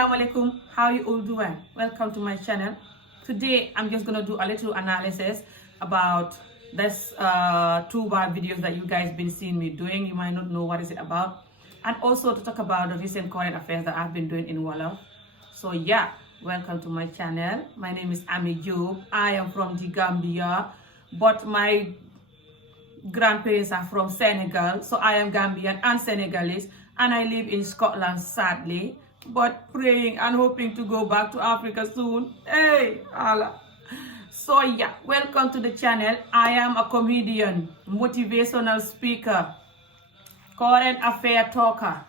Assalamu alaikum, how you all doing? Welcome to my channel. Today I'm just gonna do a little analysis about this Tuba videos that you guys been seeing me doing. You might not know what is it about, and also to talk about the recent current affairs that I've been doing in Wolof. So yeah, welcome to my channel. My name is Ami Job. I am from the Gambia, but my grandparents are from Senegal, so I am Gambian and Senegalese, and I live in Scotland, sadly, but praying and hoping to go back to Africa soon. Hey, Allah. So yeah, welcome to the channel. I am a comedian, motivational speaker, current affair talker,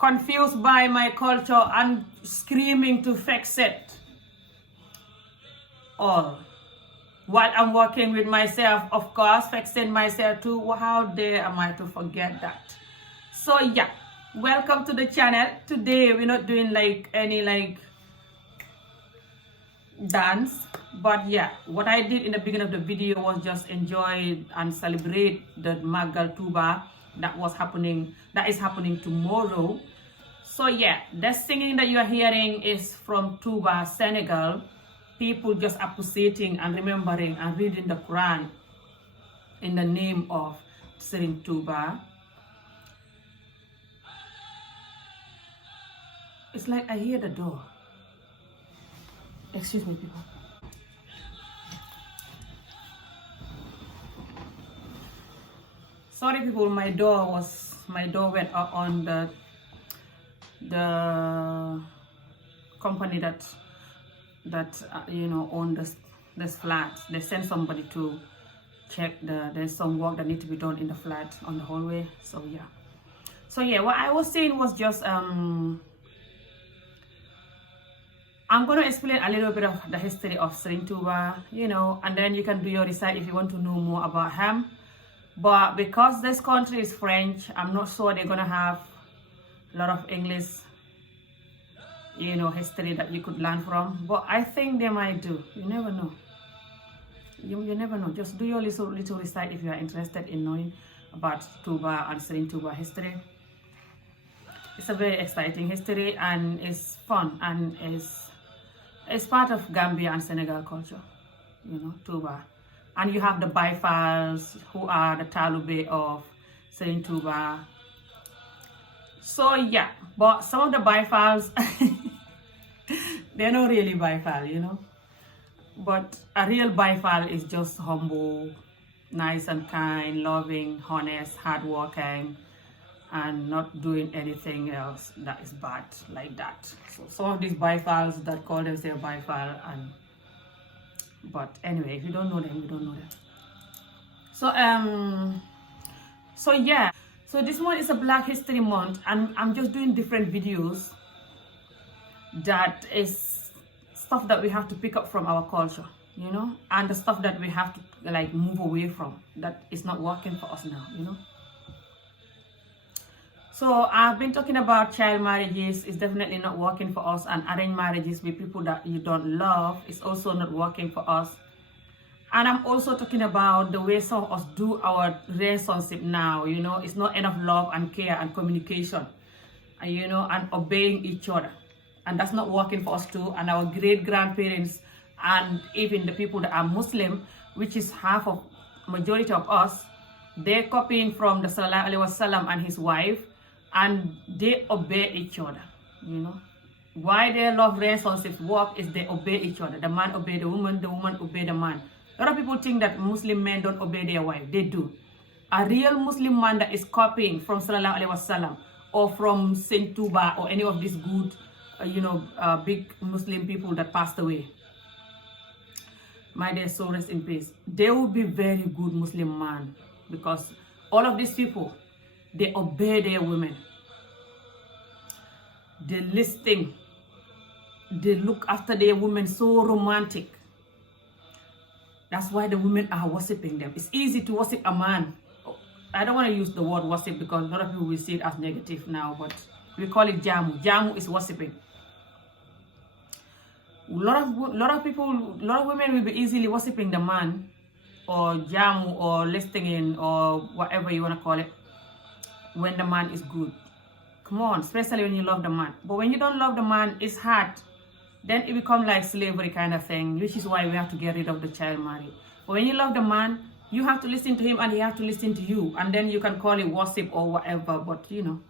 confused by my culture and screaming to fix it all. While I'm working with myself, of course, fixing myself too. How dare am I to forget that? So yeah, welcome to the channel. Today we're not doing any dance, but yeah, what I did in the beginning of the video was just enjoy and celebrate the Magal Tuba that is happening tomorrow. So yeah, the singing that you are hearing is from Tuba, Senegal. People just appreciating and remembering and reading the Quran in the name of Serigne Touba. It's like I hear the door. Excuse me, people. Sorry, people. My door went up on the company that own this flat. They send somebody to check there's some work that need to be done in the flat on the hallway. So yeah, what I was saying was just I'm going to explain a little bit of the history of Serigne Touba, and then you can do your research if you want to know more about him. But because this country is French, I'm not sure they're going to have a lot of English history that you could learn from, but I think they might do. You never know. You never know. Just do your little research if you are interested in knowing about Touba and Serigne Touba history. It's a very exciting history and it's fun and it's part of Gambia and Senegal culture, Touba. And you have the Baifals who are the Talube of Serigne Touba. So yeah, but some of the Baifals, they're not really Baifal, But a real Baifal is just humble, nice and kind, loving, honest, hardworking, and not doing anything else that is bad like that. So some of these Baifals that call themselves Baifal, but anyway, if you don't know them, you don't know them. So yeah. So this one is a Black History Month, and I'm just doing different videos that is stuff that we have to pick up from our culture, and the stuff that we have to move away from, that is not working for us now, So I've been talking about child marriages. It's definitely not working for us, and arranged marriages with people that you don't love is also not working for us. And I'm also talking about the way some of us do our relationship now, it's not enough love and care and communication, and obeying each other. And that's not working for us too. And our great-grandparents and even the people that are Muslim, which is majority of us, they're copying from the Sallallahu Alaihi Wasallam and his wife, and they obey each other, Why their love relationships work is they obey each other. The man obey the woman obey the man. A lot of people think that Muslim men don't obey their wife. They do. A real Muslim man that is copying from Sallallahu Alaihi Wasallam or from Serigne Touba or any of these good, big Muslim people that passed away, may their soul rest in peace. They will be very good Muslim man, because all of these people, they obey their women. They listen. They look after their women so romantic. That's why the women are worshiping them. It's easy to worship a man. I don't want to use the word worship because a lot of people will see it as negative now, but we call it jamu. Jamu is worshiping. A lot of women will be easily worshiping the man, or jamu, or listening in, or whatever you want to call it, when the man is good. Come on, especially when you love the man. But when you don't love the man, it's hard. Then it becomes like slavery kind of thing, which is why we have to get rid of the child marriage. But when you love the man, you have to listen to him and he have to listen to you. And then you can call it worship or whatever, but you know.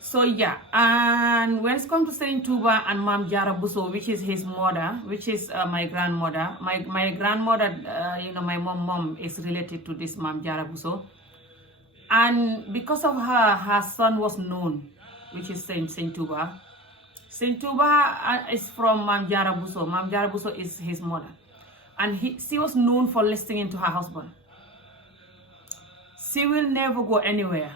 So yeah, and when it comes to Café Tuba and Mam Jara Buso, which is his mother, which is my grandmother. My grandmother, my mom is related to this Mam Jara Buso. And because of her son was known, which is Saint Tuba. Saint Tuba is from Mam Jara Buso. Mam Jara Buso is his mother. And she was known for listening to her husband. She will never go anywhere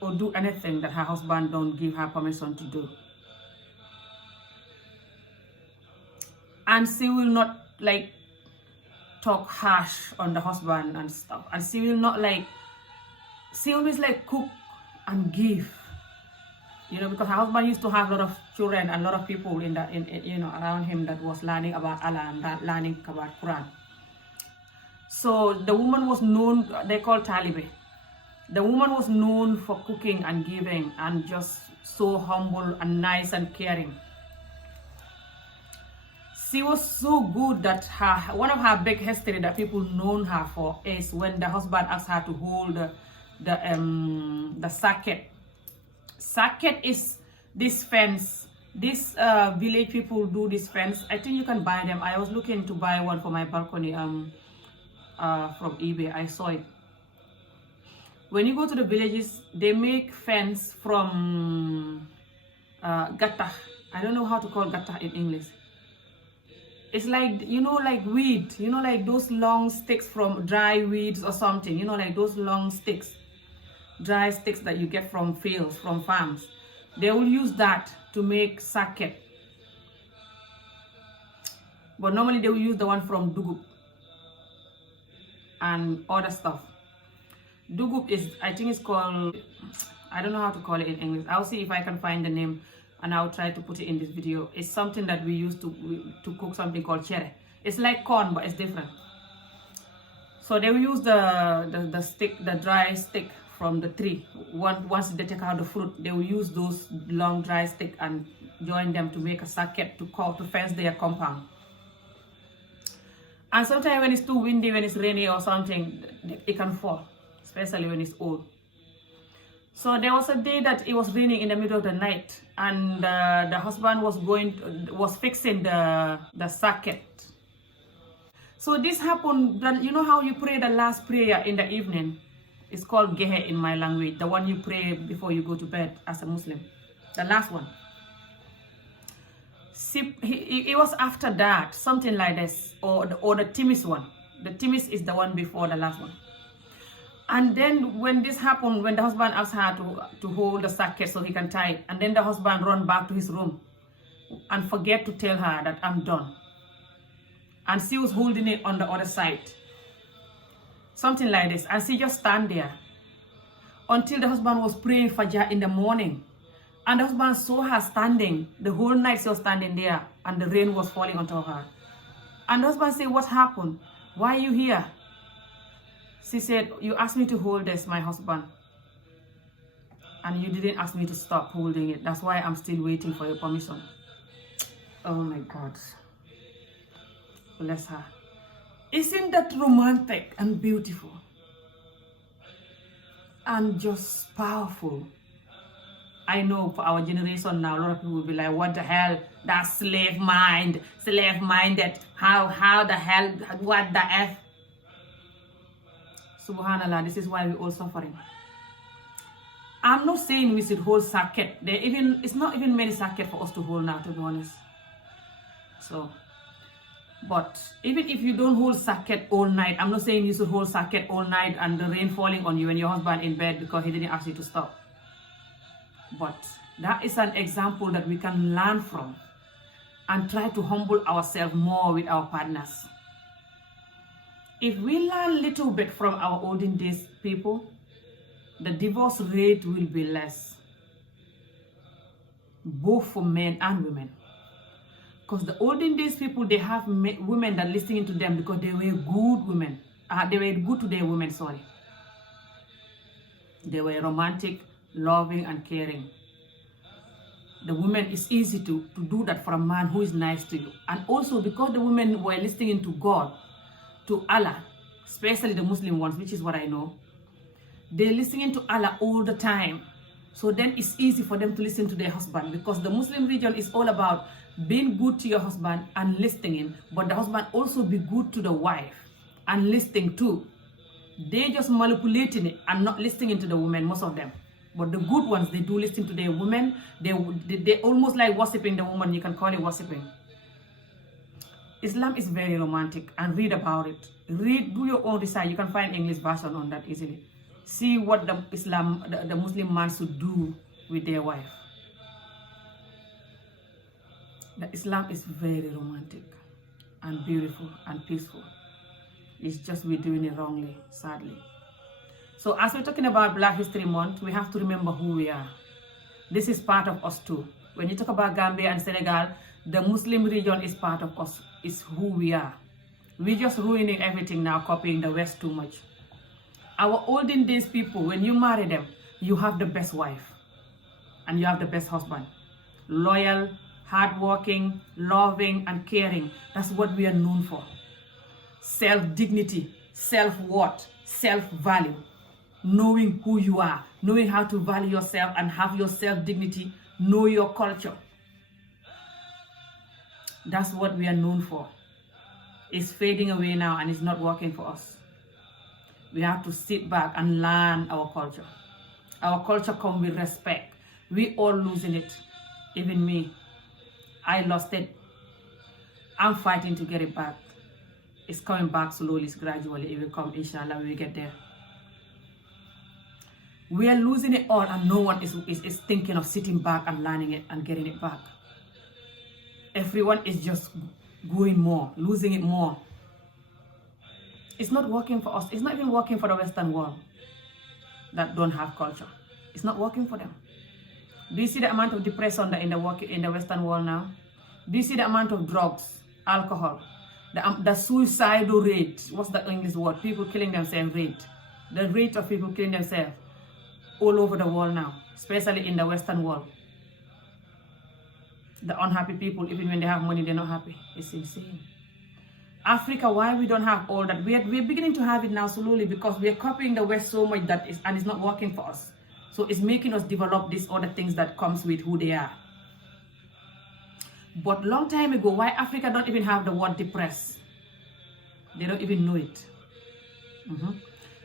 or do anything that her husband don't give her permission to do. And she will not like talk harsh on the husband and stuff. And she will not like, she always like cook and give. Because her husband used to have a lot of children and a lot of people around him that was learning about Allah and learning about Quran. So the woman was known, they call Talibe. The woman was known for cooking and giving and just so humble and nice and caring. She was so good that one of her big history that people known her for is when the husband asked her to hold the sacket. Sacket is this fence. This village people do this fence. I think you can buy them. I was looking to buy one for my balcony from eBay. I saw it. When you go to the villages, they make fence from gatta. I don't know how to call gatta in English. It's like, like weed. Like those long sticks from dry weeds or something. Like those long sticks. Dry sticks that you get from fields, from farms. They will use that to make sacket. But normally they will use the one from dugub and other stuff. Dugub is, I think it's called, I don't know how to call it in English. I'll see if I can find the name and I'll try to put it in this video. It's something that we use to cook something called chere. It's like corn, but it's different. So they will use the stick, the dry stick from the tree. Once they take out the fruit, they will use those long dry stick and join them to make a sacket to fence their compound. And sometimes when it's too windy, when it's rainy or something, it can fall, especially when it's old. So there was a day that it was raining in the middle of the night, and the husband was fixing the sacket. So this happened. You know how you pray the last prayer in the evening? It's called gehe in my language, the one you pray before you go to bed as a Muslim, the last one. See, it was after that, something like this, or the Timis one. The Timis is the one before the last one. And then when this happened, when the husband asked her to hold the sacket so he can tie it, and then the husband run back to his room and forget to tell her that I'm done. And she was holding it on the other side. Something like this. And she just stand there until the husband was praying Fajr in the morning. And the husband saw her standing. The whole night she was standing there and the rain was falling on top of her. And the husband said, what happened? Why are you here? She said, you asked me to hold this, my husband. And you didn't ask me to stop holding it. That's why I'm still waiting for your permission. Oh my God. Bless her. Isn't that romantic and beautiful? And just powerful. I know for our generation now, a lot of people will be like, what the hell? That's slave mind, slave-minded. How the hell, what the F? Subhanallah, this is why we're all suffering. I'm not saying we should hold sacket. It's not even many sacket for us to hold now, to be honest. So, but even if you don't hold sacket all night, I'm not saying you should hold sacket all night and the rain falling on you and your husband in bed because he didn't ask you to stop. But that is an example that we can learn from and try to humble ourselves more with our partners. If we learn a little bit from our olden days people, the divorce rate will be less, both for men and women. Because the olden days people, they have women that listening to them because they were good women. They were good to their women, sorry. They were romantic, loving and caring. The woman is easy to do that for a man who is nice to you. And also because the women were listening to God, to Allah, especially the Muslim ones, which is what I know, they're listening to Allah all the time. So then it's easy for them to listen to their husband, because the Muslim religion is all about being good to your husband and listening, but the husband also be good to the wife and listening too. They just manipulating it and not listening to the women, most of them. But the good ones, they do listen to their women. They almost like worshiping the woman. You can call it worshiping. Islam is very romantic, and read about it. Do your own research. You can find English version on that easily. See what the Muslim man should do with their wife. The Islam is very romantic and beautiful and peaceful. It's just we're doing it wrongly, sadly. So as we're talking about Black History Month, we have to remember who we are. This is part of us too. When you talk about Gambia and Senegal, the Muslim region is part of us, is who we are. We're just ruining everything now, copying the West too much. Our olden days people, when you marry them, you have the best wife and you have the best husband. Loyal, hardworking, loving, and caring. That's what we are known for. Self-dignity, self-worth, self-value. Knowing who you are, knowing how to value yourself and have your self-dignity, know your culture. That's what we are known for. It's fading away now and it's not working for us. We have to sit back and learn our culture. Our culture comes with respect. We all losing it. Even me. I lost it. I'm fighting to get it back. It's coming back slowly, gradually. It will come, inshallah, when we get there. We are losing it all and no one is thinking of sitting back and learning it and getting it back. Everyone is just going more, losing it more. It's not working for us. It's not even working for the Western world that don't have culture. It's not working for them. Do you see the amount of depression in the Western world now? Do you see the amount of drugs, alcohol, the suicidal rate? What's the English word? People killing themselves rate. The rate of people killing themselves all over the world now, especially in the Western world. The unhappy people, even when they have money, they're not happy. It's insane. Africa, why we don't have all that? We're beginning to have it now slowly because we're copying the West so much and it's not working for us. So it's making us develop these other things that comes with who they are. But long time ago, why Africa don't even have the word depressed? They don't even know it.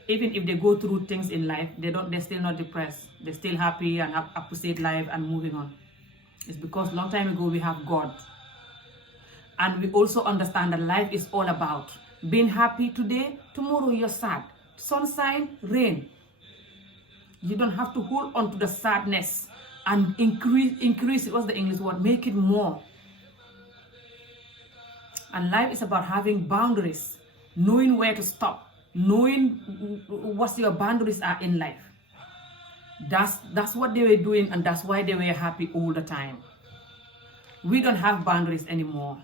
Even if they go through things in life, they're still not depressed. They're still happy and appreciate life and moving on. It's because long time ago we have God. And we also understand that life is all about being happy today, tomorrow you're sad. Sunshine, rain. You don't have to hold on to the sadness and increase it. What's the English word? Make it more. And life is about having boundaries, knowing where to stop, knowing what your boundaries are in life. That's what they were doing, and that's why they were happy all the time. We don't have boundaries anymore.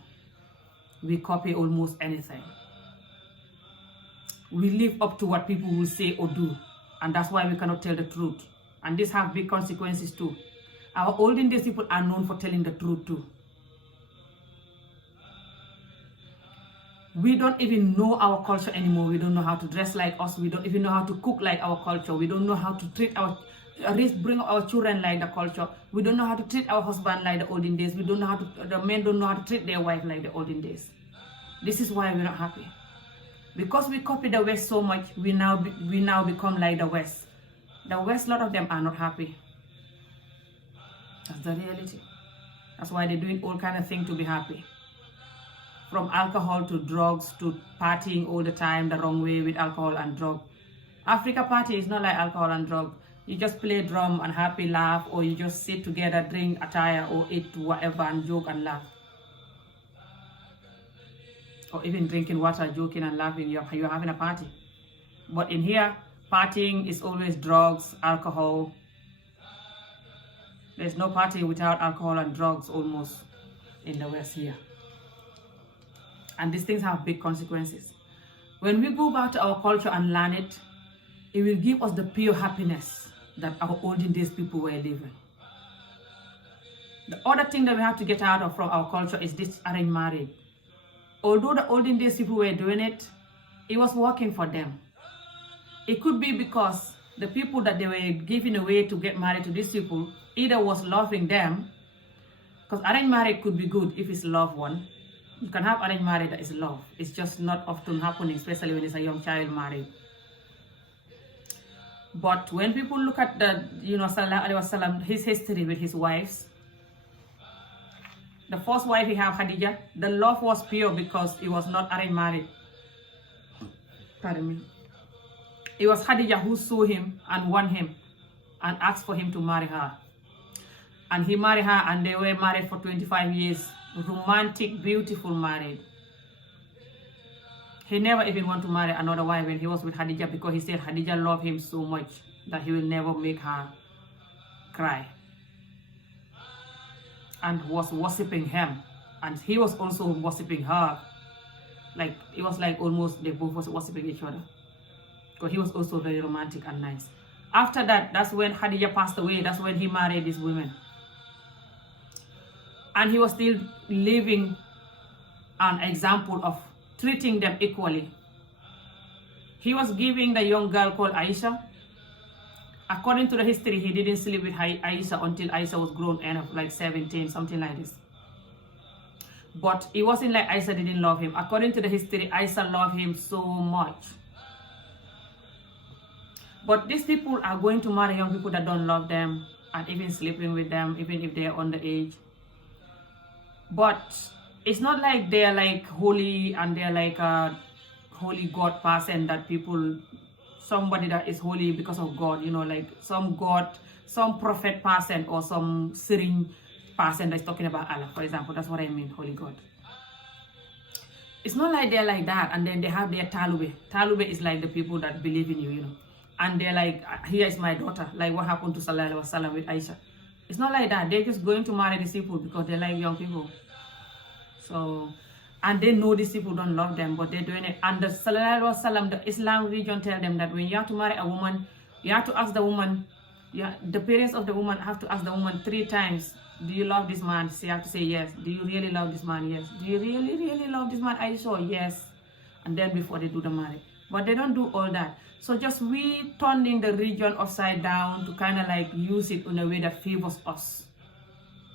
We copy almost anything. We live up to what people will say or do, and that's why we cannot tell the truth. And this have big consequences too. Our olden days people are known for telling the truth too. We don't even know our culture anymore. We don't know how to dress like us. We don't even know how to cook like our culture. We don't know how to treat bring our children like the culture. We don't know how to treat our husband like the olden days. We don't know how to, the men don't know how to treat their wife like the olden days. This is why we're not happy. Because we copy the West so much, we now become like the West. The West, a lot of them are not happy. That's the reality. That's why they're doing all kind of things to be happy. From alcohol to drugs to partying all the time the wrong way with alcohol and drug. Africa party is not like alcohol and drug. You just play drum and happy laugh, or you just sit together, drink attire, or eat whatever and joke and laugh. Or even drinking water, joking and laughing, you're having a party. But in here, partying is always drugs, alcohol. There's no party without alcohol and drugs almost in the West here. And these things have big consequences. When we go back to our culture and learn it, it will give us the pure happiness, that our olden days people were living. The other thing that we have to get out of from our culture is this arranged marriage. Although the olden days people were doing it, it was working for them. It could be because the people that they were giving away to get married to these people either was loving them, because arranged marriage could be good if it's loved one. You can have arranged marriage that is love. It's just not often happening, especially when it's a young child married. But when people look at the, Sallallahu Alaihi Wasallam, his history with his wives, the first wife he had, Khadija, the love was pure because it was not arranged marriage. Pardon me. It was Khadija who saw him and won him and asked for him to marry her. And he married her and they were married for 25 years. Romantic, beautiful marriage. He never even wanted to marry another wife when he was with Khadija because he said Khadija loved him so much that he will never make her cry. And was worshipping him. And he was also worshipping her. Like, it was like almost they both was worshipping each other. Because he was also very romantic and nice. After that, that's when Khadija passed away. That's when he married these women. And he was still living an example of treating them equally. He was giving the young girl called Aisha. According to the history, he didn't sleep with Aisha until Aisha was grown enough, like 17, something like this. But it wasn't like Aisha didn't love him. According to the history, Aisha loved him so much. But these people are going to marry young people that don't love them and even sleeping with them, even if they're underage. But it's not like they're like holy and they're like a holy God person that people, somebody that is holy because of God, like some God, some prophet person or some serene person that's talking about Allah, for example. That's what I mean, holy God. It's not like they're like that and then they have their talube. Talube is like the people that believe in you, And they're like, here is my daughter, like what happened to Sallallahu Alaihi Wasallam with Aisha. It's not like that. They're just going to marry these people because they like young people. So, and they know these people don't love them, but they're doing it. And the Sallallahu Alaihi Wasallam, the Islam religion tell them that when you have to marry a woman, you have to ask the woman, the parents of the woman have to ask the woman 3 times, do you love this man? She have to say yes. Do you really love this man? Yes. Do you really, really love this man? Are you sure? Yes. And then before they do the marriage. But they don't do all that. So just we turning the religion upside down to kind of like use it in a way that favors us.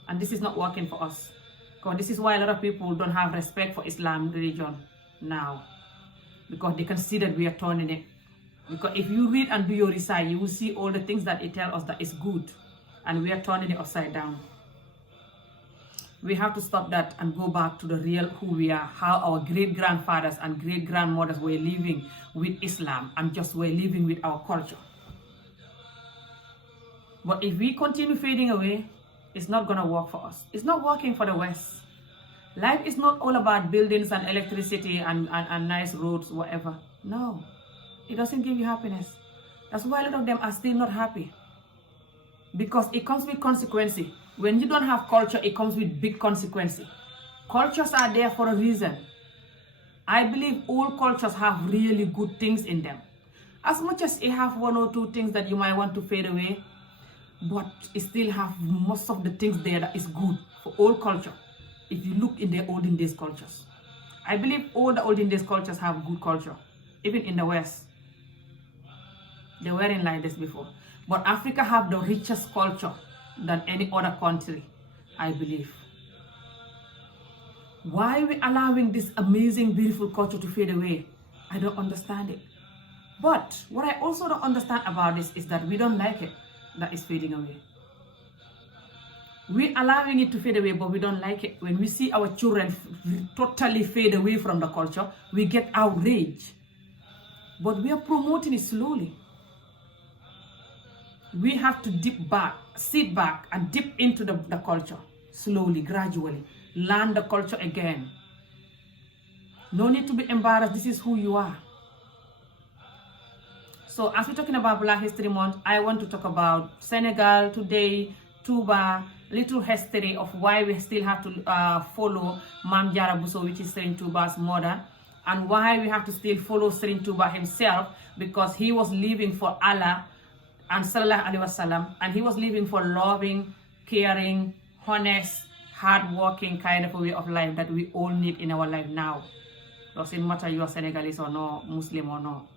And this is not working for us. Because this is why a lot of people don't have respect for Islam religion now. Because they can see that we are turning it. Because if you read and do your research, you will see all the things that it tells us that is good. And we are turning it upside down. We have to stop that and go back to the real who we are, how our great-grandfathers and great-grandmothers were living with Islam and just were living with our culture. But if we continue fading away, it's not going to work for us. It's not working for the West. Life is not all about buildings and electricity and nice roads, whatever. No, it doesn't give you happiness. That's why a lot of them are still not happy. Because it comes with consequences. When you don't have culture, it comes with big consequences. Cultures are there for a reason. I believe all cultures have really good things in them. As much as it have 1 or 2 things that you might want to fade away, but it still have most of the things there that is good for all culture. If you look in the olden days cultures. I believe all the olden days cultures have good culture. Even in the West. They weren't like this before. But Africa have the richest culture than any other country, I believe. Why are we allowing this amazing, beautiful culture to fade away? I don't understand it. But what I also don't understand about this is that we don't like it, that is fading away. We're allowing it to fade away, but we don't like it. When we see our children totally fade away from the culture, we get outraged. But we are promoting it slowly. We have to sit back and dip into the culture slowly, gradually. Learn the culture again. No need to be embarrassed. This is who you are. So as we're talking about Black History Month, I want to talk about Senegal today, Tuba, little history of why we still have to follow Mam Jara Buso, which is Serigne Touba's mother, and why we have to still follow Serigne Touba himself, because he was living for Allah and sallallahu alaihi wasallam, and he was living for loving, caring, honest, hard-working kind of a way of life that we all need in our life now. Doesn't matter you are Senegalese or no, Muslim or no.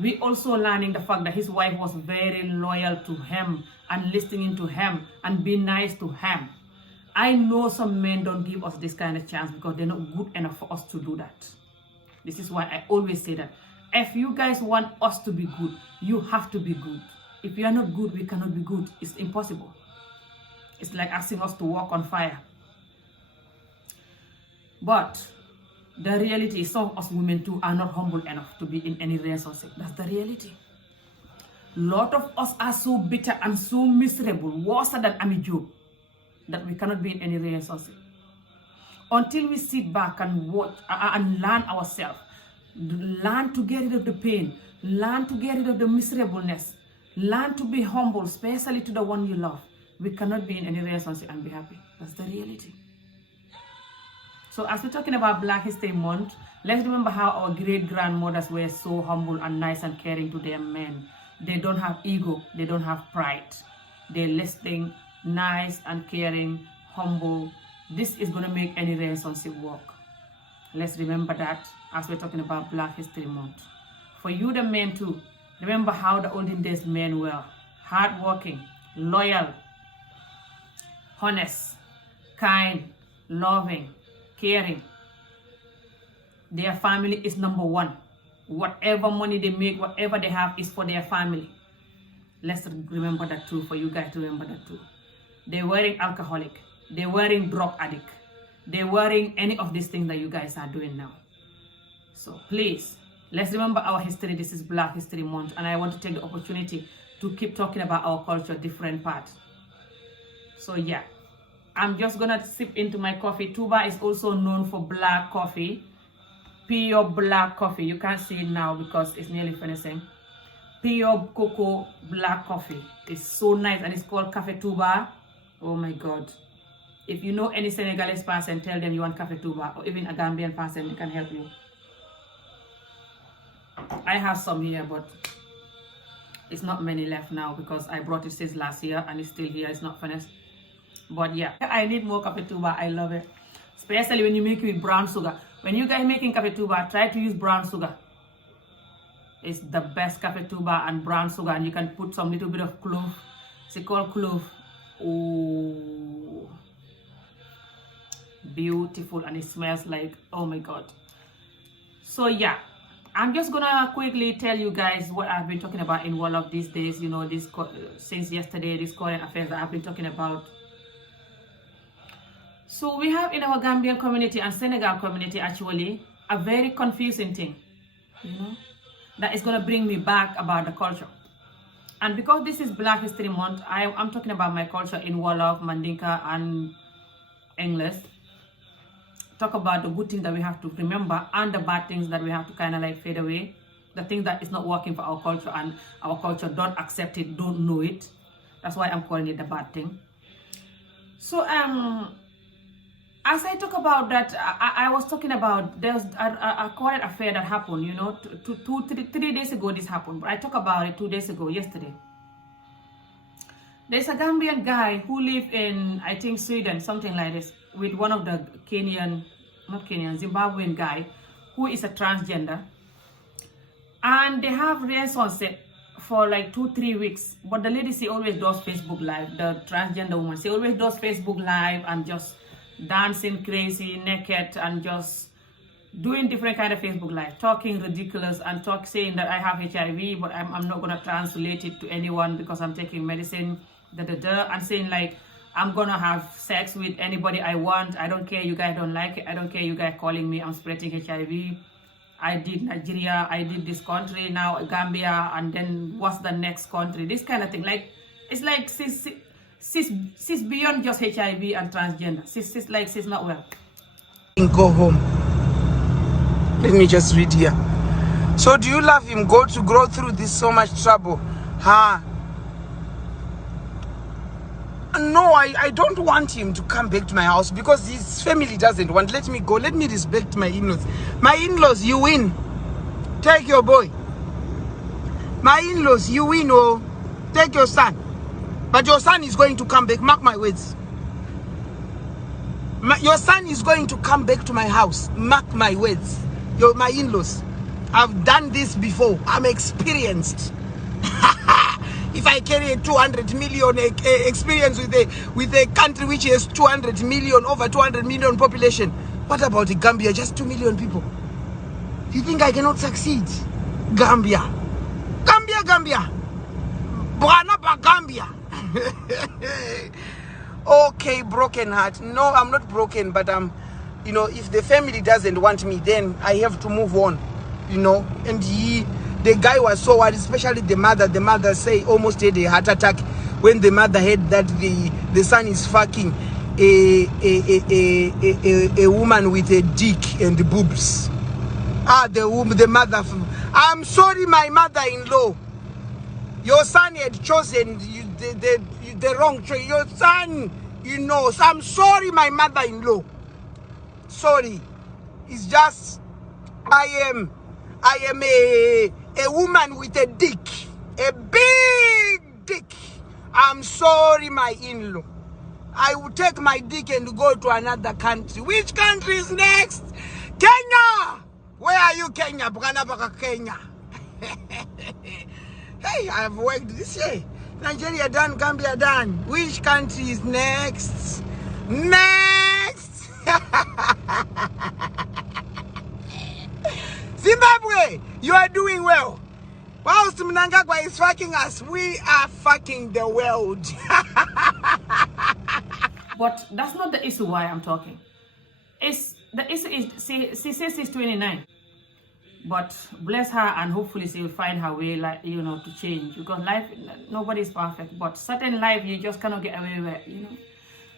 We also learning the fact that his wife was very loyal to him and listening to him and being nice to him. I know some men don't give us this kind of chance because they're not good enough for us to do that. This is why I always say that. If you guys want us to be good, you have to be good. If you are not good, we cannot be good. It's impossible. It's like asking us to walk on fire. But the reality is some of us women too are not humble enough to be in any relationship. That's the reality. A lot of us are so bitter and so miserable, worse than Ami Job, that we cannot be in any relationship. Until we sit back and watch and learn ourselves, learn to get rid of the pain, learn to get rid of the miserableness, learn to be humble, especially to the one you love, we cannot be in any relationship and be happy. That's the reality. So as we're talking about Black History Month, let's remember how our great-grandmothers were so humble and nice and caring to their men. They don't have ego, they don't have pride. They're listening, nice and caring, humble. This is going to make any relationship work. Let's remember that as we're talking about Black History Month. For you, the men too, remember how the olden days men were. Hardworking, loyal, honest, kind, loving, caring. Their family is number one. Whatever money they make, whatever they have is for their family. Let's remember that too, for you guys to remember that too. They're wearing alcoholic. They're wearing drug addict. They're wearing any of these things that you guys are doing now. So please, let's remember our history. This is Black History Month, and I want to take the opportunity to keep talking about our culture, different parts. So yeah, I'm just gonna sip into my coffee. Tuba is also known for black coffee, pure black coffee. You can't see it now because it's nearly finishing. Pure cocoa black coffee. It's so nice, and it's called Café Tuba. Oh my God. If you know any Senegalese person, tell them you want Café Tuba, or even a Gambian person, they can help you. I have some here, but it's not many left now because I brought it since last year and it's still here. It's not finished. But yeah, I need more Café Tuba. I love it. Especially when you make it with brown sugar. When you guys making Café Tuba, try to use brown sugar. It's the best Café Tuba and brown sugar, and you can put some little bit of clove. It's called clove. Oh, beautiful, and it smells like, oh my God. So yeah, I'm just gonna quickly tell you guys what I've been talking about in one of these days. You know, this since yesterday, this current affairs that I've been talking about. So we have in our Gambian community and Senegal community actually a very confusing thing, you know, that is gonna bring me back about the culture. And because this is Black History Month, I'm talking about my culture in Wolof, Mandinka, and English. Talk about the good things that we have to remember and the bad things that we have to kind of like fade away. The things that is not working for our culture and our culture don't accept it, don't know it. That's why I'm calling it the bad thing. So as I talk about that, I was talking about there's a current affair that happened, you know, 3 days ago this happened, but I talked about it 2 days ago, yesterday. There's a Gambian guy who lives in, I think, Sweden, something like this, with one of the Zimbabwean guy who is a transgender. And they have relationship for like 2-3 weeks. But the lady, she always does Facebook Live, the transgender woman. She always does Facebook Live and just dancing crazy, naked, and just doing different kind of Facebook Live, talking ridiculous and saying that I have HIV, but I'm not gonna translate it to anyone because I'm taking medicine, and saying like I'm gonna have sex with anybody I want. I don't care you guys don't like it. I don't care you guys calling me I'm spreading HIV. I did Nigeria, I did this country, now Gambia, and then what's the next country? This kind of thing. Like, it's like she's beyond just HIV and transgender. She's not well. Go home. Let me just read here. So do you love him? Go through this so much trouble? No, I don't want him to come back to my house because his family doesn't want. Let me go. Let me respect my in-laws. My in-laws, you win. Take your boy. My in-laws, you win, oh. Take your son. But your son is going to come back. Mark my words. Your son is going to come back to my house. Mark my words. My in-laws. I've done this before. I'm experienced. If I carry a 200 million experience with a country which has 200 million, over 200 million population, what about the Gambia? Just 2 million people. You think I cannot succeed? Gambia. Gambia. Bwana ba Gambia. Okay, broken heart. No, I'm not broken, but you know, if the family doesn't want me, then I have to move on, you know. And the guy was so worried, especially the mother. The mother say almost had a heart attack when the mother heard that the son is fucking a woman with a dick and boobs. The mother. I'm sorry, my mother-in-law. Your son had chosen the wrong choice. Your son, you know. So I'm sorry, my mother-in-law. Sorry. It's just I am a woman with a dick. A big dick. I'm sorry, my in-law. I will take my dick and go to another country. Which country is next? Kenya! Where are you, Kenya? Kenya. Hey, I've worked this year. Nigeria done, Gambia done. Which country is next? Next! Zimbabwe, you are doing well. Whilst Mnangagwa is fucking us, we are fucking the world. But that's not the issue why I'm talking. The issue is, she says she's 29. But bless her, and hopefully she will find her way, like, you know, to change. Because life, nobody is perfect. But certain life, you just cannot get away with, you know.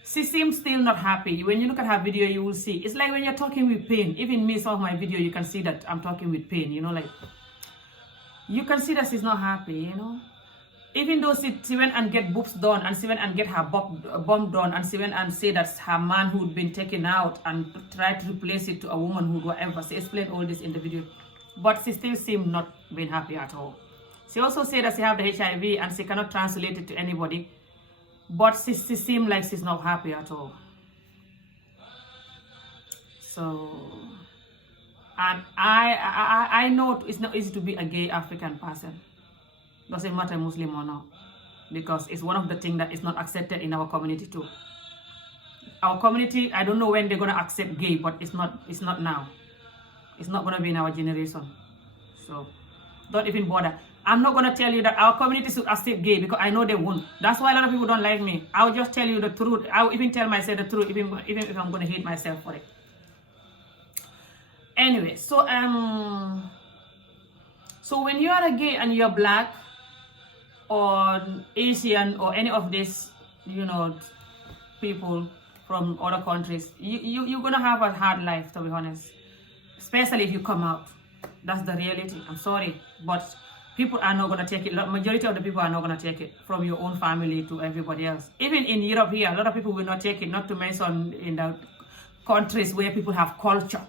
She seems still not happy. When you look at her video, you will see. It's like when you're talking with pain. Even me, some of my video, you can see that I'm talking with pain, you know, like. You can see that she's not happy, you know. Even though she went and get boobs done, and she went and get her bum done, and she went and say that her manhood been taken out and tried to replace it to a womanhood, whatever. She explained all this in the video. But she still seemed not being happy at all. She also said that she have the HIV and she cannot translate it to anybody. But she seemed like she's not happy at all. So, and I know it's not easy to be a gay African person. Doesn't matter Muslim or not. Because it's one of the things that is not accepted in our community too. Our community, I don't know when they're gonna accept gay, but it's not now. It's not going to be in our generation. So, don't even bother. I'm not going to tell you that our community should accept gay because I know they won't. That's why a lot of people don't like me. I'll just tell you the truth. I'll even tell myself the truth, even if I'm going to hate myself for it. Anyway, so when you are a gay and you're black or Asian or any of these, you know, people from other countries, you're going to have a hard life, to be honest. Especially if you come out. That's the reality. I'm sorry. But people are not going to take it. Majority of the people are not going to take it. From your own family to everybody else. Even in Europe here, a lot of people will not take it. Not to mention in the countries where people have culture.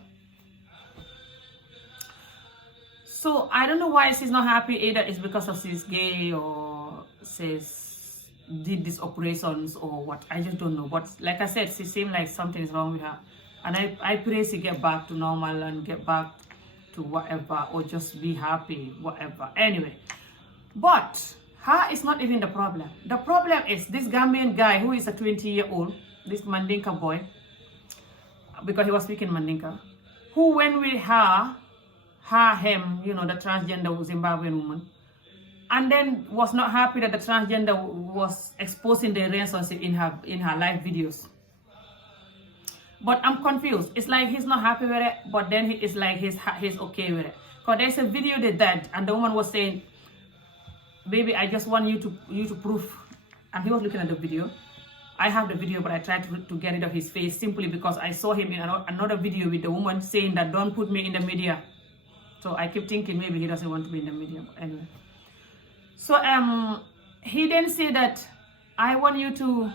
So I don't know why she's not happy. Either it's because of she's gay or she's did these operations or what. I just don't know. But like I said, she seems like something is wrong with her. And I pray she get back to normal and get back to whatever, or just be happy, whatever. Anyway, but her is not even the problem. The problem is this Gambian guy who is a 20-year-old, this Mandinka boy, because he was speaking Mandinka, who went with him, you know, the transgender Zimbabwean woman, and then was not happy that the transgender was exposing the relationship in her live videos. But I'm confused. It's like he's not happy with it, but then it's like he's okay with it. Because there's a video they did, and the woman was saying, "Baby, I just want you to prove." And he was looking at the video. I have the video, but I tried to get rid of his face simply because I saw him in another video with the woman saying that don't put me in the media. So I keep thinking maybe he doesn't want to be in the media. But anyway. So he then said that I want you to.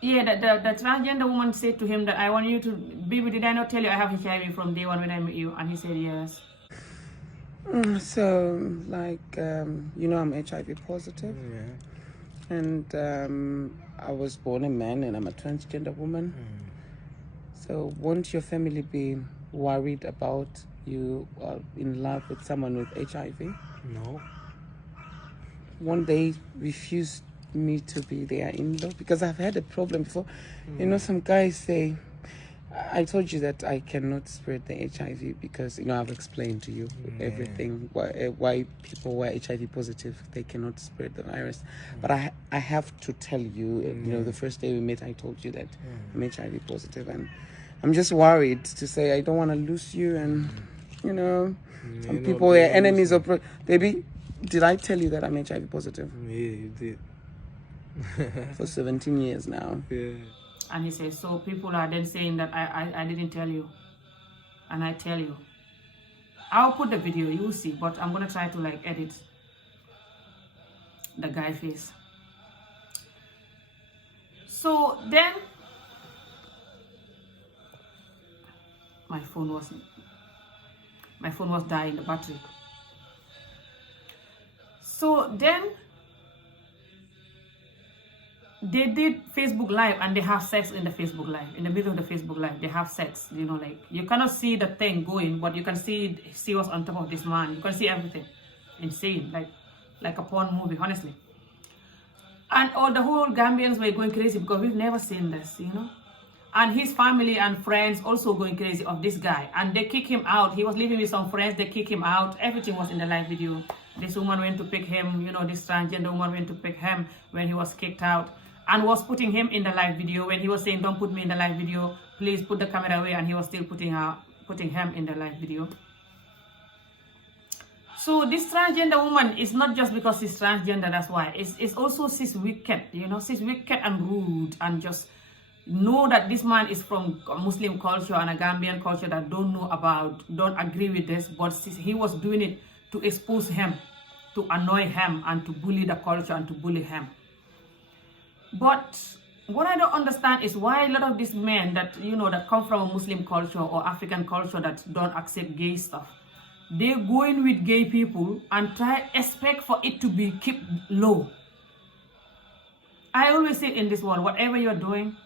Yeah, the transgender woman said to him that I want you to, baby, did I not tell you I have HIV from day one when I met you? And he said yes. So, like, I'm HIV positive. Yeah. And I was born a man and I'm a transgender woman. So won't your family be worried about you in love with someone with HIV? No. Won't they refuse me to be their in-law? Because I've had a problem before. Some guys say, I told you that I cannot spread the HIV because, I've explained to you everything, why people who are HIV positive, they cannot spread the virus. But I have to tell you, the first day we met, I told you that I'm HIV positive. And I'm just worried to say I don't want to lose you. And, some people are enemies of... Baby, did I tell you that I'm HIV positive? Yeah, you did. For 17 years now. Yeah. And he says, so people are then saying that I didn't tell you. And I tell you. I'll put the video, you'll see. But I'm going to try to edit the guy face. So then, my phone was dying, the battery. So then, they did Facebook Live and they have sex in the Facebook Live. In the middle of the Facebook Live, they have sex. You cannot see the thing going, but you can see what's on top of this man. You can see everything. Insane. Like a porn movie, honestly. And the whole Gambians were going crazy because we've never seen this, And his family and friends also going crazy of this guy. And they kick him out. He was living with some friends. They kick him out. Everything was in the live video. This woman went to pick him. This transgender woman went to pick him when he was kicked out. And was putting him in the live video when he was saying, don't put me in the live video. Please put the camera away. And he was still putting him in the live video. So this transgender woman is not just because she's transgender, that's why. It's also she's wicked, she's wicked and rude and just know that this man is from a Muslim culture and a Gambian culture that don't agree with this, but he was doing it to expose him, to annoy him and to bully the culture and to bully him. But what I don't understand is why a lot of these men that, that come from a Muslim culture or African culture that don't accept gay stuff, they go in with gay people and expect for it to be kept low. I always say in this world, whatever you're doing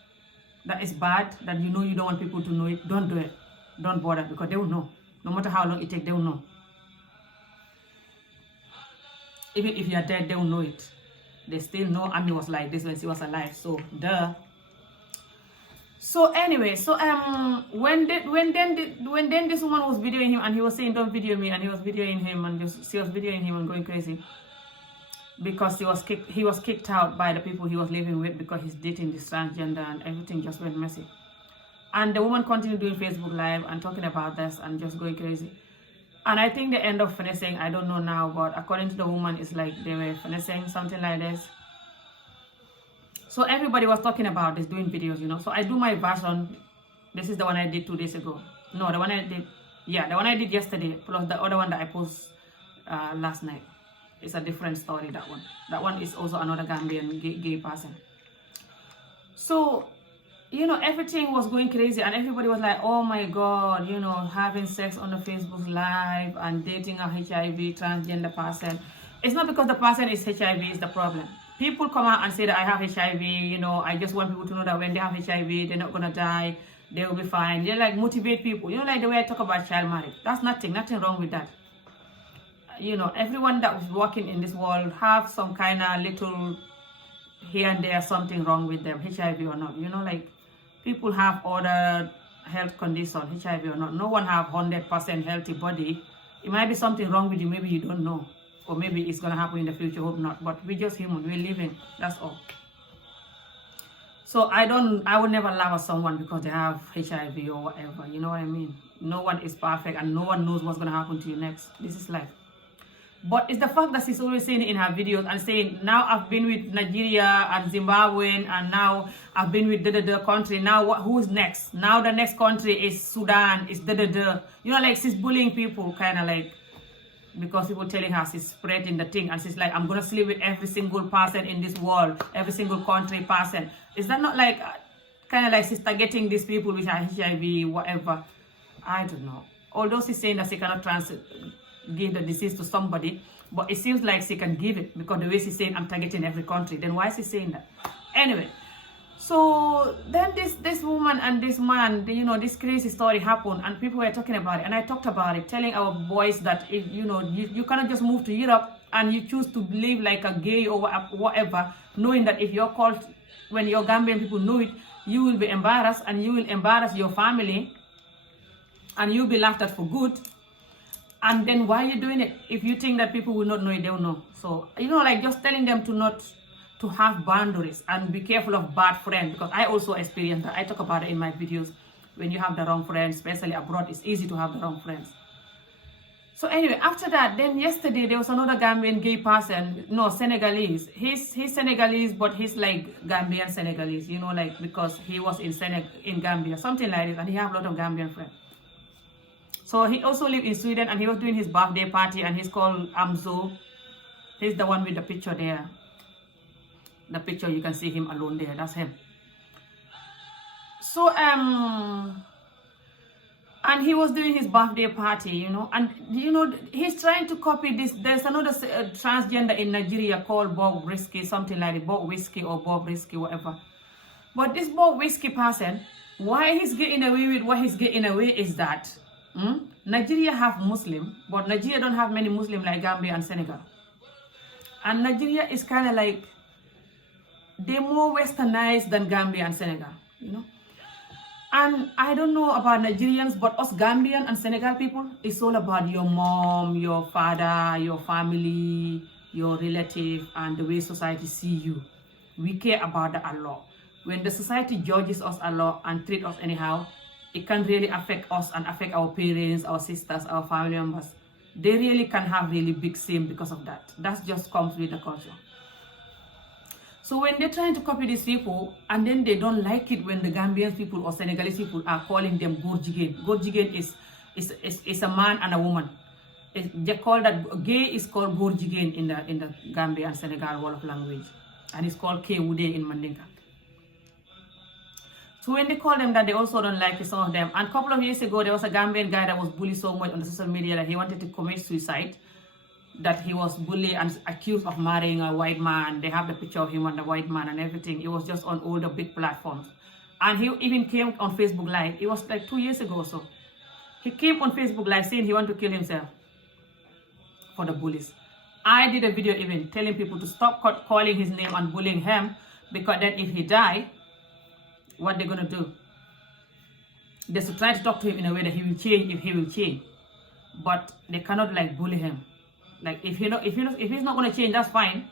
that is bad, that you don't want people to know it, don't do it. Don't bother, because they will know. No matter how long it takes, they will know. Even if you're dead, they will know it. They still know Ami was like this when she was alive. So, duh. So anyway, when then this woman was videoing him and he was saying, don't video me, and he was videoing him and she was videoing him and going crazy because he was kicked out by the people he was living with because he's dating this transgender, and everything just went messy. And the woman continued doing Facebook Live and talking about this and just going crazy. And I think the end of finessing, I don't know now, but according to the woman, it's like they were finessing, something like this. So everybody was talking about this, doing videos, So I do my version. This is the one I did 2 days ago. No, the one I did yesterday, plus the other one that I posted last night. It's a different story, that one. That one is also another Gambian gay person. So, everything was going crazy and everybody was like, oh my God, having sex on the Facebook Live and dating a HIV transgender person. It's not because the person is HIV is the problem. People come out and say that I have HIV, I just want people to know that when they have HIV, they're not going to die, they will be fine. They motivate people. Like the way I talk about child marriage. That's nothing wrong with that. Everyone that was working in this world have some kind of little here and there something wrong with them, HIV or not. People have other health conditions, HIV or not. No one have 100% healthy body. It might be something wrong with you, maybe you don't know. Or maybe it's going to happen in the future, hope not. But we're just human, we're living, that's all. So I would never laugh at someone because they have HIV or whatever, you know what I mean? No one is perfect and no one knows what's going to happen to you next. This is life. But it's the fact that she's always saying it in her videos and saying, now I've been with Nigeria and Zimbabwe and now I've been with the country. Now who's next? Now the next country is Sudan, is she's bullying people because people telling her she's spreading the thing and she's like, I'm going to sleep with every single person in this world, every single country person. Is that not she's targeting these people with HIV, whatever? I don't know. Although she's saying that she cannot give the disease to somebody, but it seems like she can give it because the way she's saying I'm targeting every country. Then why is she saying that? Anyway, so then this woman and this man, this crazy story happened, and people were talking about it, and I talked about it, telling our boys that if, you cannot just move to Europe and you choose to live like a gay or whatever, knowing that if you're called, when your Gambian people know it, you will be embarrassed and you will embarrass your family and you'll be laughed at for good. And then why are you doing it? If you think that people will not know it, they will know. So, like just telling them to have boundaries and be careful of bad friends, because I also experienced that. I talk about it in my videos. When you have the wrong friends, especially abroad, it's easy to have the wrong friends. So anyway, after that, then yesterday there was another Gambian gay person, no, Senegalese. He's Senegalese, but he's like Gambian Senegalese, like because he was in Gambia, something like this, and he have a lot of Gambian friends. So he also lived in Sweden, and he was doing his birthday party, and he's called Amzo. He's the one with the picture there. The picture, you can see him alone there, that's him. So, and he was doing his birthday party, and, he's trying to copy this. There's another transgender in Nigeria called Bob Risky, something like it, Bob Whiskey or Bob Risky, whatever. But this Bob Whiskey person, why he's getting away with what he's getting away is that Nigeria have Muslim, but Nigeria don't have many Muslim like Gambia and Senegal. And Nigeria is kind of like, they're more westernized than Gambia and Senegal, And I don't know about Nigerians, but us Gambian and Senegal people, it's all about your mom, your father, your family, your relative, and the way society see you. We care about that a lot. When the society judges us a lot and treats us anyhow, it can really affect us and affect our parents, our sisters, our family members. They really can have really big shame because of that. That just comes with the culture. So when they're trying to copy these people, and then they don't like it when the Gambian people or Senegalese people are calling them Gorjigen. Gorjigen is a man and a woman. They call that, gay is called Gorjigen in the Gambia and Senegal word of language. And it's called Kewude in Mandinka. So when they call them that, they also don't like it, some of them. And a couple of years ago, there was a Gambian guy that was bullied so much on the social media that he wanted to commit suicide. That he was bullied and accused of marrying a white man. They have the picture of him and the white man and everything. It was just on all the big platforms. And he even came on Facebook Live. It was like 2 years ago or so. He came on Facebook Live saying he wanted to kill himself for the bullies. I did a video even telling people to stop calling his name and bullying him, because then if he die, what they're going to do? They should try to talk to him in a way that he will change if he will change. But they cannot like bully him. Like if he's not going to change, that's fine.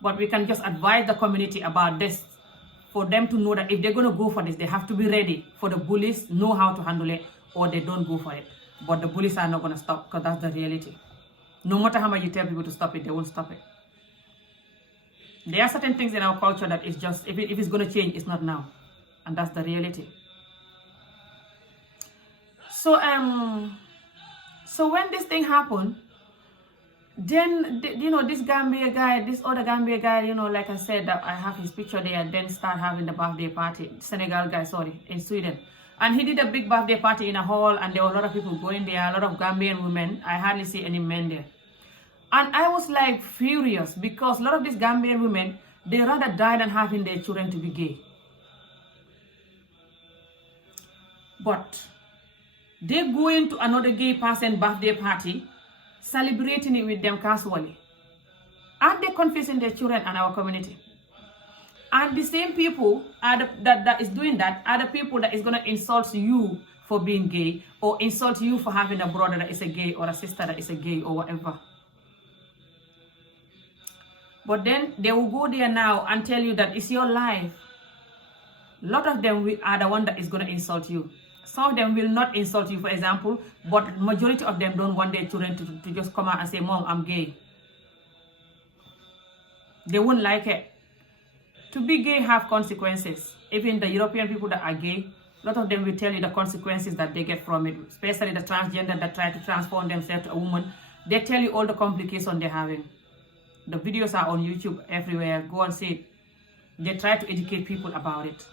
But we can just advise the community about this, for them to know that if they're going to go for this, they have to be ready for the bullies, know how to handle it, or they don't go for it. But the bullies are not going to stop, because that's the reality. No matter how much you tell people to stop it, they won't stop it. There are certain things in our culture that is just, if it's going to change, it's not now. And that's the reality. So when this thing happened, then, this Gambia guy, this other Gambia guy, like I said, that I have his picture there, and then start having the birthday party, Senegal guy, sorry, in Sweden. And he did a big birthday party in a hall, and there were a lot of people going there, a lot of Gambian women. I hardly see any men there. And I was like furious, because a lot of these Gambian women, they rather die than having their children to be gay. But they go into another gay person birthday party, celebrating it with them casually. And they confessing their children and our community. And the same people that is doing that are the people that is going to insult you for being gay, or insult you for having a brother that is a gay, or a sister that is a gay, or whatever. But then they will go there now and tell you that it's your life. A lot of them are the one that is going to insult you. Some of them will not insult you, for example, but majority of them don't want their children to just come out and say, Mom, I'm gay. They wouldn't like it. To be gay have consequences. Even the European people that are gay, a lot of them will tell you the consequences that they get from it, especially the transgender that try to transform themselves to a woman. They tell you all the complications they're having. The videos are on YouTube everywhere. Go and see it. They try to educate people about it.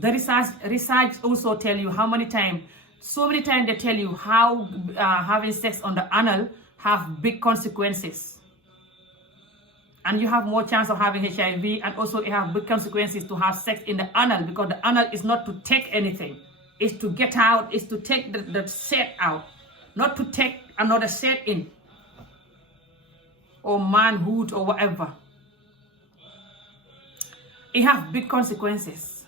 The research also tell you how many times So many times they tell you how having sex on the anal have big consequences. And you have more chance of having HIV, and also it have big consequences to have sex in the anal, because the anal is not to take anything. It's to get out, it's to take the set out, not to take another set in, or manhood, or whatever. It have big consequences,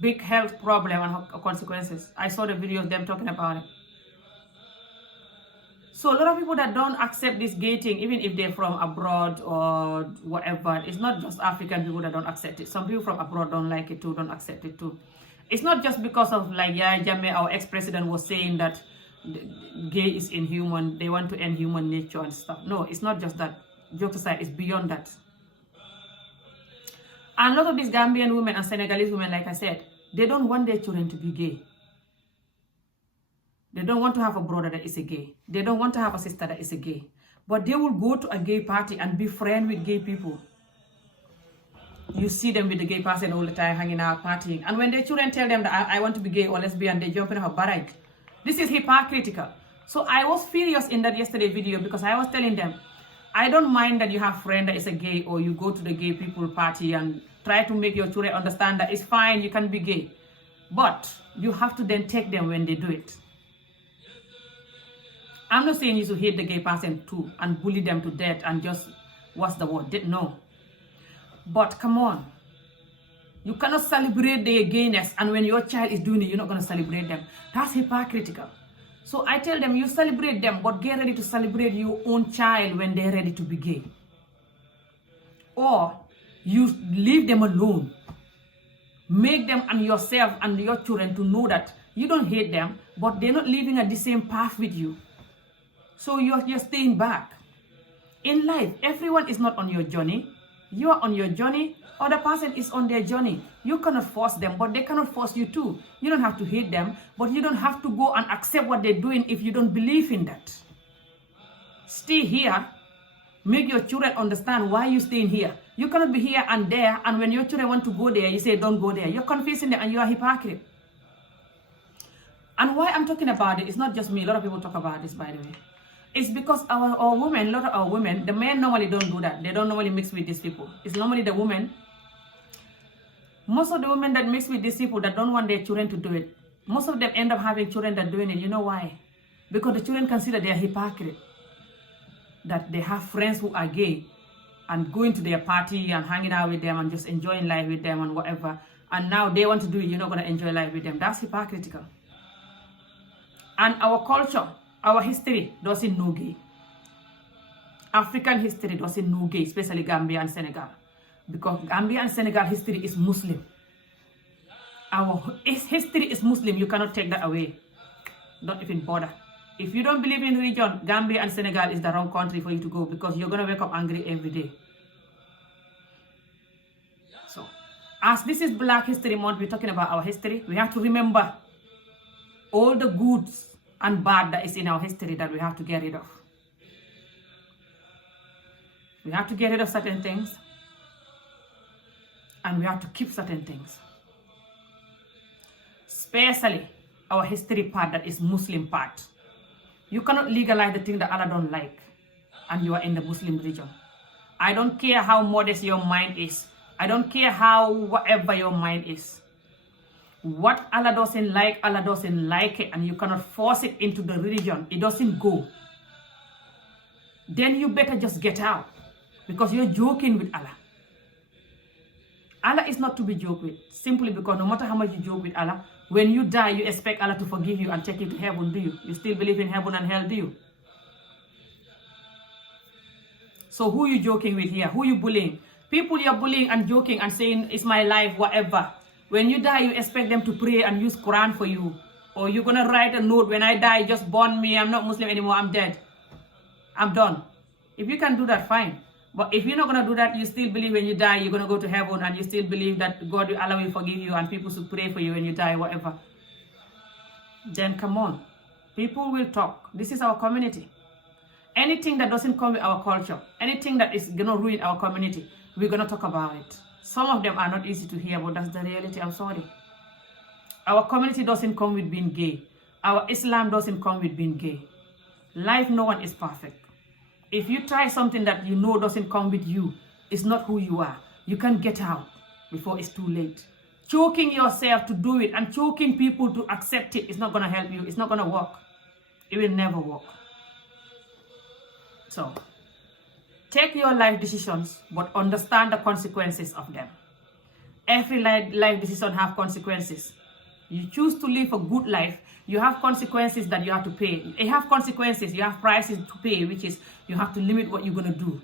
big health problem and consequences. I saw the video of them talking about it. So a lot of people that don't accept this gay thing, even if they're from abroad or whatever, it's not just African people that don't accept it. Some people from abroad don't like it too, don't accept it too. It's not just because of, like, Yaya Jammeh, our ex-president, was saying that gay is inhuman, they want to end human nature and stuff. No, it's not just that. Jokes aside, it's beyond that. And a lot of these Gambian women and Senegalese women, like I said, they don't want their children to be gay. They don't want to have a brother that is a gay. They don't want to have a sister that is a gay. But they will go to a gay party and be friends with gay people. You see them with the gay person all the time, hanging out, partying. And when their children tell them that I want to be gay or lesbian, they jump in a barrage. This is hypocritical. So I was furious in that yesterday video, because I was telling them, I don't mind that you have a friend that is a gay, or you go to the gay people party and try to make your children understand that it's fine, you can be gay. But you have to then take them when they do it. I'm not saying you should hate the gay person too and bully them to death and just, what's the word? No. But come on. You cannot celebrate their gayness, and when your child is doing it, you're not going to celebrate them. That's hypocritical. So I tell them, you celebrate them, but get ready to celebrate your own child when they're ready to be gay. Or you leave them alone. Make them and yourself and your children to know that you don't hate them, but they're not living at the same path with you. So you're staying back. In life, everyone is not on your journey. You are on your journey, other person is on their journey. You cannot force them, but they cannot force you too. You don't have to hate them, but you don't have to go and accept what they're doing if you don't believe in that. Stay here. Make your children understand why you're staying here. You cannot be here and there, and when your children want to go there, you say, don't go there. You're confusing them and you are hypocrite. And why I'm talking about it, it's not just me. A lot of people talk about this, by the way. It's because our women, a lot of our women, the men normally don't do that. They don't normally mix with these people. It's normally the women. Most of the women that mix with these people that don't want their children to do it, most of them end up having children that are doing it. You know why? Because the children consider they are hypocrite. That they have friends who are gay and going to their party and hanging out with them and just enjoying life with them and whatever. And now they want to do it, you're not going to enjoy life with them. That's hypocritical. And our culture, our history doesn't know gay. African history doesn't know gay, especially Gambia and Senegal. Because Gambia and Senegal history is Muslim. Our history is Muslim. You cannot take that away. Don't even bother. If you don't believe in religion, Gambia and Senegal is the wrong country for you to go, because you're going to wake up angry every day. So, as this is Black History Month, we're talking about our history. We have to remember all the goods and bad that is in our history that we have to get rid of. We have to get rid of certain things, and we have to keep certain things. Especially our history part that is Muslim part. You cannot legalize the thing that Allah don't like, and you are in the Muslim religion. I don't care how modest your mind is. I don't care how whatever your mind is. What Allah doesn't like it, and you cannot force it into the religion. It doesn't go. Then you better just get out, because you're joking with Allah. Allah is not to be joked with, simply because no matter how much you joke with Allah, when you die, you expect Allah to forgive you and take you to heaven, do you? You still believe in heaven and hell, do you? So who are you joking with here? Who are you bullying? People you're bullying and joking and saying, it's my life, whatever. When you die, you expect them to pray and use Quran for you. Or you're going to write a note, when I die, just burn me, I'm not Muslim anymore, I'm dead. I'm done. If you can do that, fine. But if you're not going to do that, you still believe when you die, you're going to go to heaven, and you still believe that God, Allah will forgive you and people should pray for you when you die, whatever. Then come on. People will talk. This is our community. Anything that doesn't come with our culture, anything that is going to ruin our community, we're going to talk about it. Some of them are not easy to hear, but that's the reality. I'm sorry. Our community doesn't come with being gay. Our Islam doesn't come with being gay. Life, no one is perfect. If you try something that you know doesn't come with you, it's not who you are. You can get out before it's too late. Choking yourself to do it and choking people to accept it is not going to help you. It's not going to work. It will never work. So, take your life decisions, but understand the consequences of them. Every life decision has consequences. You choose to live a good life, you have consequences that you have to pay. You have consequences, you have prices to pay, which is you have to limit what you're going to do.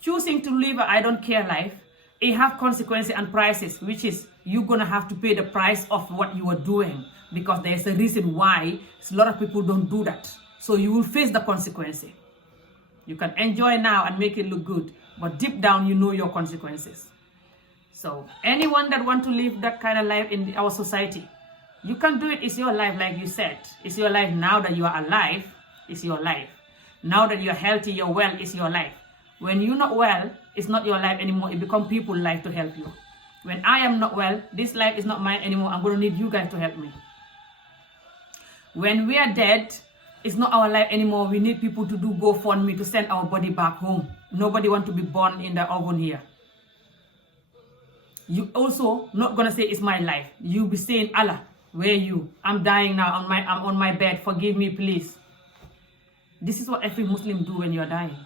Choosing to live a I don't care life, it have consequences and prices, which is you're going to have to pay the price of what you are doing, because there's a reason why a lot of people don't do that. So you will face the consequences. You can enjoy now and make it look good, but deep down you know your consequences. So anyone that want to live that kind of life in our society, you can do it. It's your life, like you said. It's your life now that you are alive. It's your life. Now that you're healthy, you're well, it's your life. When you're not well, it's not your life anymore. It becomes people's life to help you. When I am not well, this life is not mine anymore. I'm going to need you guys to help me. When we are dead, it's not our life anymore. We need people to do GoFundMe to send our body back home. Nobody wants to be born in the oven here. You also not going to say it's my life. You be saying, Allah, where are you? I'm dying now. I'm on my bed. Forgive me, please. This is what every Muslim do when you're dying.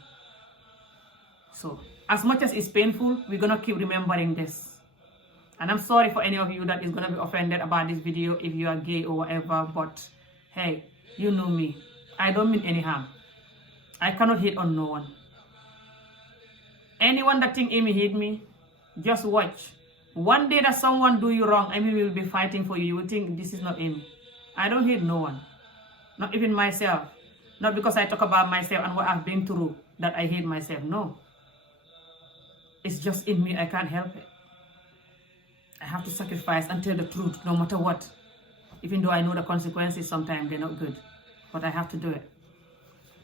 So, as much as it's painful, we're going to keep remembering this. And I'm sorry for any of you that is going to be offended about this video if you are gay or whatever, but hey, you know me. I don't mean any harm. I cannot hate on no one. Anyone that think Amy hate me, just watch. One day that someone do you wrong, Amy will be fighting for you. You will think this is not Amy. I don't hate no one. Not even myself. Not because I talk about myself and what I've been through that I hate myself. No. It's just in me. I can't help it. I have to sacrifice and tell the truth no matter what. Even though I know the consequences sometimes they're not good. But I have to do it.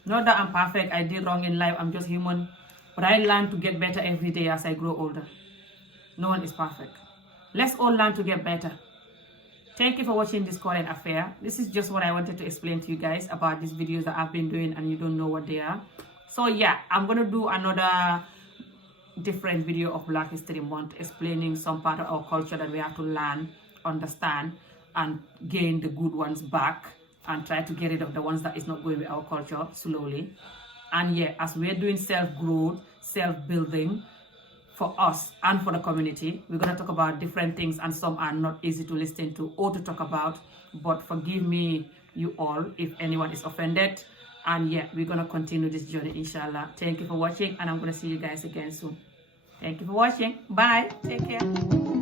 Not that I'm perfect. I did wrong in life. I'm just human. But I learn to get better every day as I grow older. No one is perfect. Let's all learn to get better. Thank you for watching this current affair. This is just what I wanted to explain to you guys about these videos that I've been doing and you don't know what they are. So yeah, I'm going to do another different video of Black History Month explaining some part of our culture that we have to learn, understand, and gain the good ones back and try to get rid of the ones that is not going with our culture slowly. And yeah, as we're doing self-growth, self-building for us and for the community, we're going to talk about different things, and some are not easy to listen to or to talk about, but forgive me, you all, if anyone is offended. And yeah, we're going to continue this journey, inshallah. Thank you for watching, and I'm going to see you guys again soon. Thank you for watching. Bye. Take care.